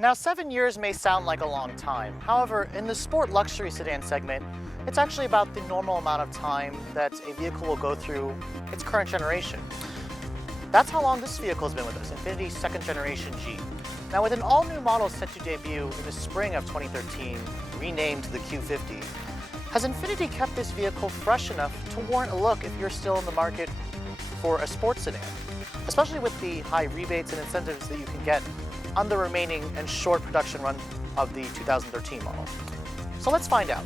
Now, 7 years may sound like a long time. However, in the sport luxury sedan segment, it's actually about the normal amount of time that a vehicle will go through its current generation. That's how long this vehicle has been with us, Infiniti's second generation G. Now, with an all-new model set to debut in the spring of 2013, renamed the Q50, has Infiniti kept this vehicle fresh enough to warrant a look if you're still in the market for a sports sedan, especially with the high rebates and incentives that you can get on the remaining and short production run of the 2013 model. So let's find out.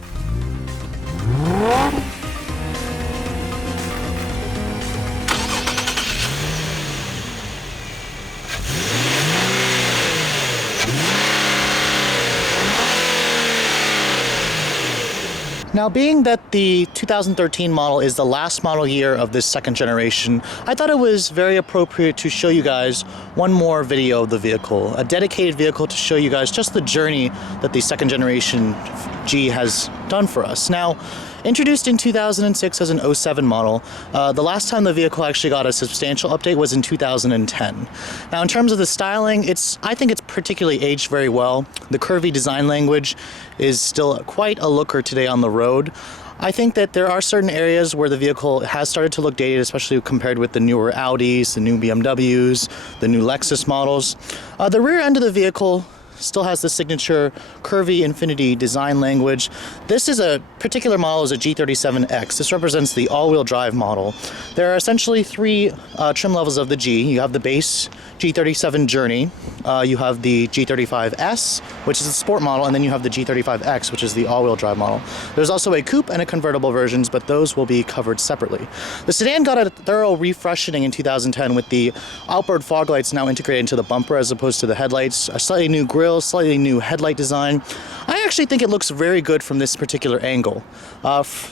Now, being that the 2013 model is the last model year of this second generation, I thought it was very appropriate to show you guys one more video of the vehicle, a dedicated vehicle to show you guys just the journey that the second generation G has done for us. Now, introduced in 2006 as an 07 model, the last time the vehicle actually got a substantial update was in 2010. Now, in terms of the styling, I think it's particularly aged very well. The curvy design language is still quite a looker today on the road. I think that there are certain areas where the vehicle has started to look dated, especially compared with the newer Audis, the new BMWs, the new Lexus models. The rear end of the vehicle still has the signature curvy Infiniti design language. This is a particular model is a G37x. This represents the all-wheel drive model. There are essentially three trim levels of the G. You have the base G37 Journey, you have the G35S, which is a sport model, and then you have the G35X, which is the all-wheel drive model. There's also a coupe and a convertible versions, but those will be covered separately. The sedan got a thorough refreshing in 2010 with the outboard fog lights now integrated into the bumper as opposed to the headlights, a slightly new grille, slightly new headlight design. I actually think it looks very good from this particular angle.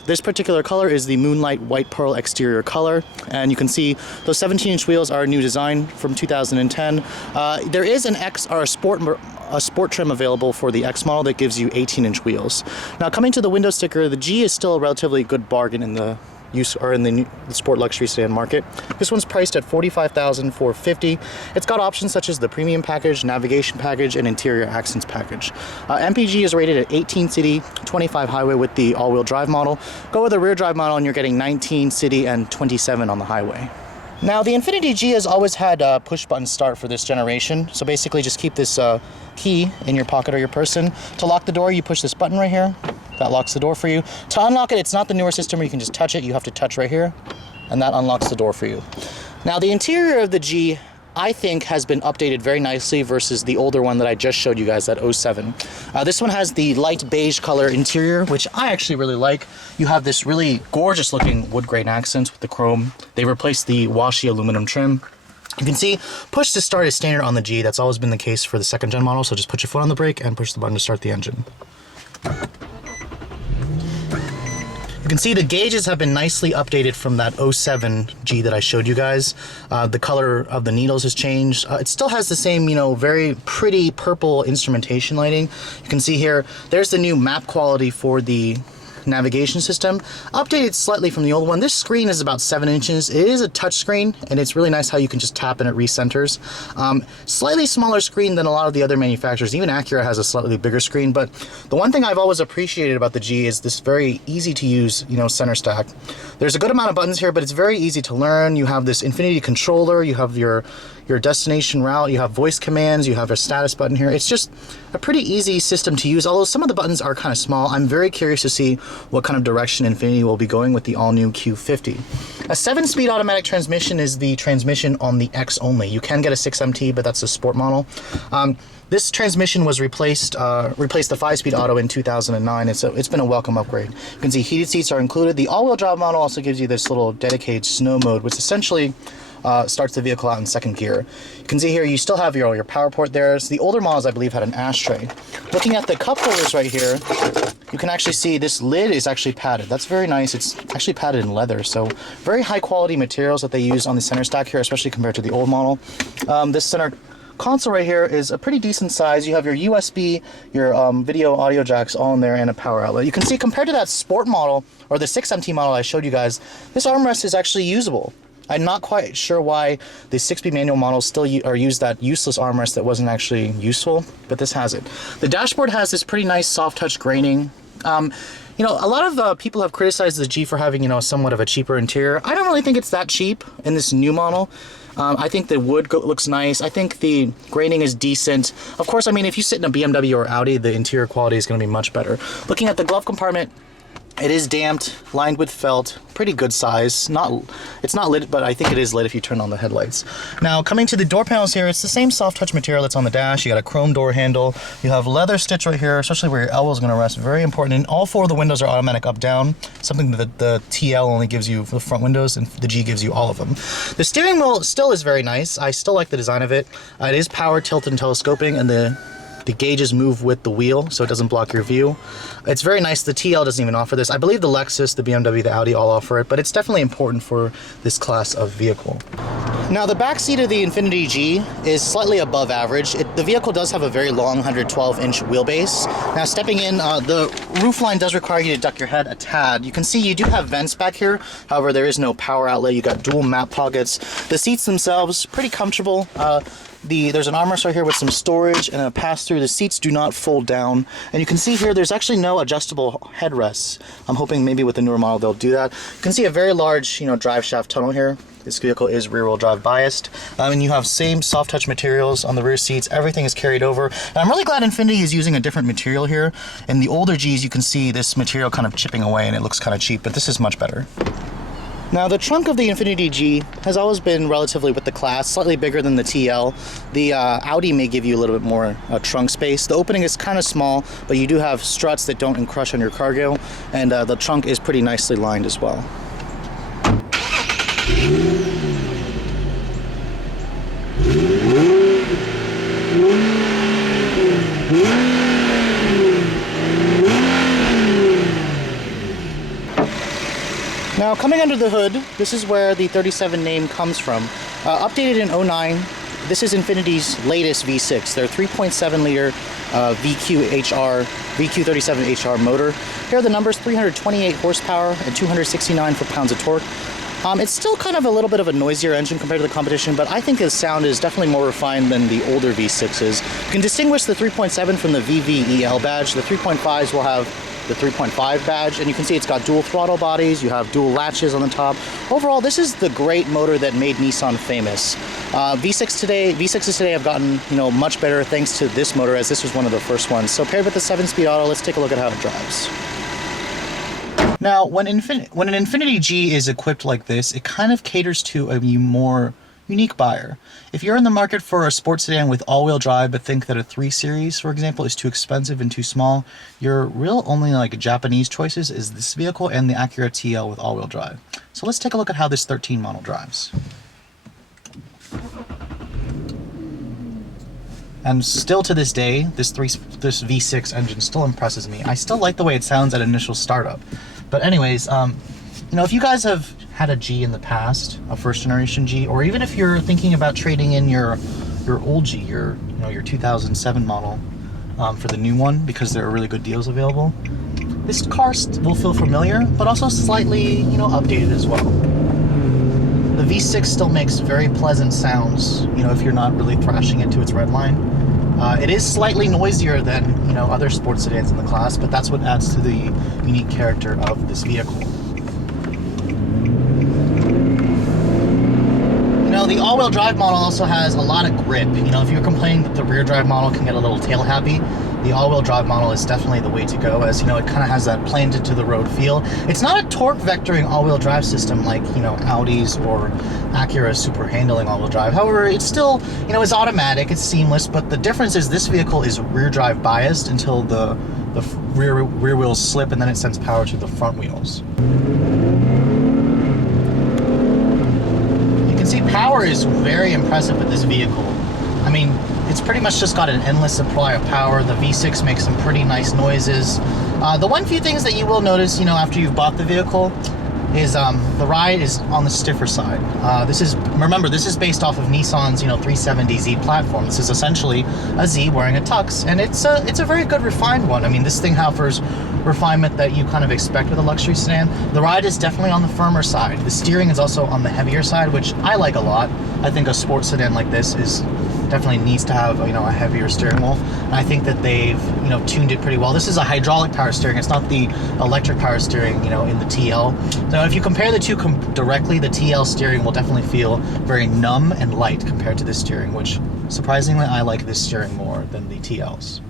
This particular color is the Moonlight White Pearl exterior color, and you can see those 17-inch wheels are a new design from 2010. There is an X or a sport trim available for the X model that gives you 18-inch wheels. Now, coming to the window sticker, the G is still a relatively good bargain in the sport luxury sedan market. This one's priced at $45,450. It's got options such as the premium package, navigation package, and interior accents package. MPG is rated at 18 city, 25 highway with the all-wheel drive model. Go with the rear drive model and you're getting 19 city and 27 on the highway. Now, the Infiniti G has always had a push-button start for this generation. So basically just keep this key in your pocket or your person. To lock the door, you push this button right here. That locks the door for you. To unlock it, it's not the newer system where you can just touch it. You have to touch right here, and that unlocks the door for you. Now, the interior of the G, I think, has been updated very nicely versus the older one that I just showed you guys, that 07. This one has the light beige color interior, which I actually really like. You have this really gorgeous looking wood grain accents with the chrome. They replaced the washi aluminum trim. You can see push to start is standard on the G. That's always been the case for the second gen model, so just put your foot on the brake and push the button to start the engine. You can see the gauges have been nicely updated from that 07 G that I showed you guys. The color of the needles has changed. It still has the same, very pretty purple instrumentation lighting. You can see here, there's the new map quality for the navigation system, updated slightly from the old one. This screen is about 7 inches. It is a touch screen, and it's really nice how you can just tap and it recenters. Slightly smaller screen than a lot of the other manufacturers. Even Acura has a slightly bigger screen, but the one thing I've always appreciated about the G is this very easy to use, center stack. There's a good amount of buttons here, but it's very easy to learn. You have this Infiniti controller, you have your destination route, you have voice commands, you have a status button here. It's just a pretty easy system to use, although some of the buttons are kind of small. I'm very curious to see what kind of direction Infiniti will be going with the all-new Q50. A 7-speed automatic transmission is the transmission on the X only. You can get a 6MT, but that's a sport model. This transmission was replaced the 5-speed auto in 2009, and so it's been a welcome upgrade. You can see heated seats are included. The all-wheel drive model also gives you this little dedicated snow mode, which essentially starts the vehicle out in second gear. You can see here you still have your power port there. So the older models, I believe, had an ashtray. Looking at the cup holders right here, you can actually see this lid is actually padded. That's very nice. It's actually padded in leather, so very high quality materials that they use on the center stack here, especially compared to the old model. This center console right here is a pretty decent size. You have your USB, your video audio jacks all in there, and a power outlet. You can see compared to that sport model or the 6MT model I showed you guys, this armrest is actually usable. I'm not quite sure why the 6-speed manual models still use that useless armrest that wasn't actually useful, but this has it. The dashboard has this pretty nice soft touch graining. You know, a lot of people have criticized the G for having, you know, somewhat of a cheaper interior. I don't really think it's that cheap in this new model. I think the wood looks nice. I think the graining is decent. Of course, I mean, if you sit in a BMW or Audi, the interior quality is going to be much better. Looking at the glove compartment, it is damped, lined with felt, pretty good size. It's not lit, but I think it is lit if you turn on the headlights. Now, coming to the door panels here, it's the same soft touch material that's on the dash. You got a chrome door handle. You have leather stitch right here, especially where your elbow is going to rest. Very important. And all 4 of the windows are automatic up-down, something that the TL only gives you the front windows, and the G gives you all of them. The steering wheel still is very nice. I still like the design of it. It is power, tilt, and telescoping, and the gauges move with the wheel, so it doesn't block your view. It's very nice. The TL doesn't even offer this. I believe the Lexus, the BMW, the Audi all offer it, but it's definitely important for this class of vehicle. Now, the back seat of the Infiniti G is slightly above average. The vehicle does have a very long 112-inch wheelbase. Now, stepping in, the roofline does require you to duck your head a tad. You can see you do have vents back here. However, there is no power outlet. You got dual map pockets. The seats themselves, pretty comfortable. There's an armrest right here with some storage and a pass-through. The seats do not fold down. And you can see here, there's actually no adjustable headrests. I'm hoping maybe with the newer model they'll do that. You can see a very large, you know, drive shaft tunnel here. This vehicle is rear-wheel drive biased. And you have same soft touch materials on the rear seats. Everything is carried over. And I'm really glad Infiniti is using a different material here. In the older Gs, you can see this material kind of chipping away and it looks kind of cheap, but this is much better. Now, the trunk of the Infiniti G has always been relatively with the class, slightly bigger than the TL. The Audi may give you a little bit more trunk space. The opening is kind of small, but you do have struts that don't encroach on your cargo, and the trunk is pretty nicely lined as well. Now, coming under the hood, this is where the 37 name comes from. Updated in 09, this is Infiniti's latest V6, their 3.7 liter VQ37HR motor. Here are the numbers: 328 horsepower and 269 foot-pounds of torque. It's still kind of a little bit of a noisier engine compared to the competition, but I think the sound is definitely more refined than the older V6s. You can distinguish the 3.7 from the VVEL badge. The 3.5s will have the 3.5 badge, and you can see it's got dual throttle bodies. You have dual latches on the top. Overall, this is the great motor that made Nissan famous. V6s today have gotten, you know, much better thanks to this motor, as this was one of the first ones. So paired with the 7-speed auto, let's take a look at how it drives. Now, when an Infiniti G is equipped like this, it kind of caters to a more unique buyer. If you're in the market for a sports sedan with all-wheel drive, but think that a 3 Series, for example, is too expensive and too small, your real only like Japanese choices is this vehicle and the Acura TL with all-wheel drive. So let's take a look at how this 13 model drives. And still to this day, this V6 engine still impresses me. I still like the way it sounds at initial startup. But anyways, you know, if you guys have had a G in the past, a first generation G, or even if you're thinking about trading in your old G, your 2007 model for the new one, because there are really good deals available, this car will feel familiar, but also slightly, you know, updated as well. The V6 still makes very pleasant sounds, you know, if you're not really thrashing it to its red line. It is slightly noisier than, you know, other sports sedans in the class, but that's what adds to the unique character of this vehicle. You know, the all-wheel drive model also has a lot of grip. You know, if you're complaining that the rear drive model can get a little tail happy, the all-wheel drive model is definitely the way to go, as, you know, it kind of has that planted to the road feel. It's not a torque vectoring all-wheel drive system like, you know, Audi's or Acura's super handling all-wheel drive. However, it's still, you know, it's automatic, it's seamless, but the difference is this vehicle is rear drive biased until the rear wheels slip, and then it sends power to the front wheels. You can see power is very impressive with this vehicle. I mean, it's pretty much just got an endless supply of power. The V6 makes some pretty nice noises. The one few things that you will notice, you know, after you've bought the vehicle, is the ride is on the stiffer side. Remember, this is based off of Nissan's 370Z platform. This is essentially a Z wearing a tux, and it's a very good refined one. I mean, this thing offers refinement that you kind of expect with a luxury sedan. The ride is definitely on the firmer side. The steering is also on the heavier side, which I like a lot. I think a sports sedan like this definitely needs to have a heavier steering wheel, and I think that they've tuned it pretty well. This is a hydraulic power steering. It's not the electric power steering in the TL. So if you compare the two directly, the TL steering will definitely feel very numb and light compared to this steering, which surprisingly I like this steering more than the TLs.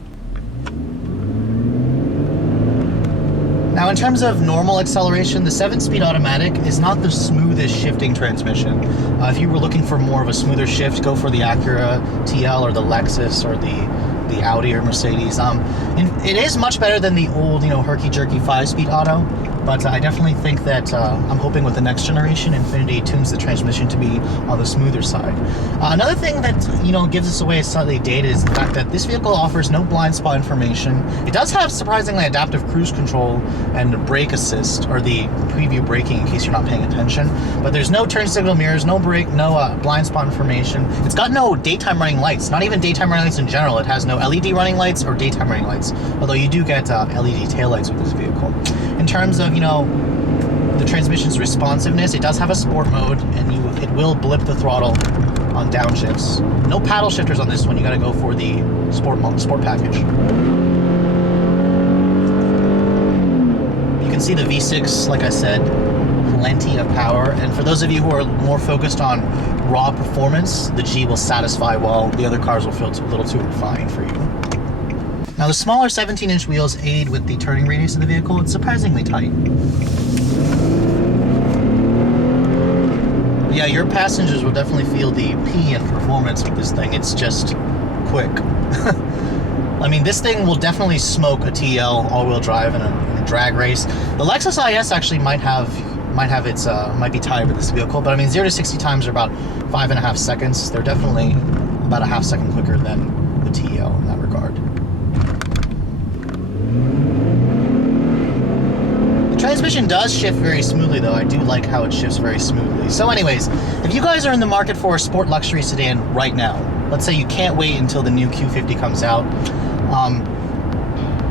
Now, in terms of normal acceleration, the 7-speed automatic is not the smoothest shifting transmission. If you were looking for more of a smoother shift, go for the Acura TL or the Lexus or the Audi or Mercedes. It is much better than the old, herky-jerky 5-speed auto, but I definitely think that I'm hoping with the next generation, Infiniti tunes the transmission to be on the smoother side. Another thing that gives us away slightly dated is the fact that this vehicle offers no blind spot information. It does have surprisingly adaptive cruise control and brake assist, or the preview braking in case you're not paying attention, but there's no turn signal mirrors, no brake, no blind spot information. It's got no daytime running lights, not even daytime running lights in general. It has no LED running lights or daytime running lights, although you do get LED taillights with this vehicle. In terms of the transmission's responsiveness, it does have a sport mode, and it will blip the throttle on downshifts. No paddle shifters on this one. You got to go for the sport package. You can see the V6, like I said, plenty of power. And for those of you who are more focused on raw performance, the G will satisfy, while the other cars will feel a little too refined for you. Now, the smaller 17-inch wheels aid with the turning radius of the vehicle. It's surprisingly tight. But yeah, your passengers will definitely feel the P in performance with this thing. It's just quick. I mean, this thing will definitely smoke a TL all-wheel drive in a drag race. The Lexus IS actually might be tied with this vehicle, but I mean, 0 to 60 times are about 5.5 seconds. They're definitely about a half second quicker than the TL in that regard. Transmission does shift very smoothly, though. I do like how it shifts very smoothly. So anyways, if you guys are in the market for a sport luxury sedan right now, let's say you can't wait until the new Q50 comes out,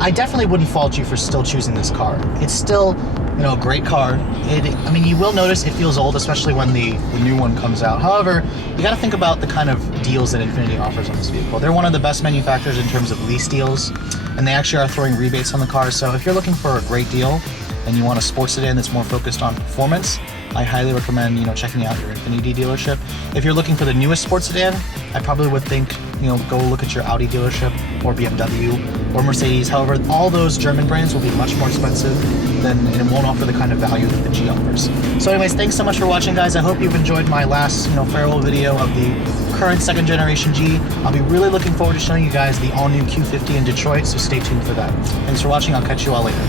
I definitely wouldn't fault you for still choosing this car. It's still, a great car. I mean, you will notice it feels old, especially when the new one comes out. However, you got to think about the kind of deals that Infiniti offers on this vehicle. They're one of the best manufacturers in terms of lease deals, and they actually are throwing rebates on the car. So if you're looking for a great deal and you want a sports sedan that's more focused on performance, I highly recommend checking out your Infiniti dealership. If you're looking for the newest sports sedan, I probably would think go look at your Audi dealership or BMW or Mercedes. However, all those German brands will be much more expensive and won't offer the kind of value that the G offers. So anyways, thanks so much for watching, guys. I hope you've enjoyed my last farewell video of the current second generation G. I'll be really looking forward to showing you guys the all new Q50 in Detroit, so stay tuned for that. Thanks for watching. I'll catch you all later.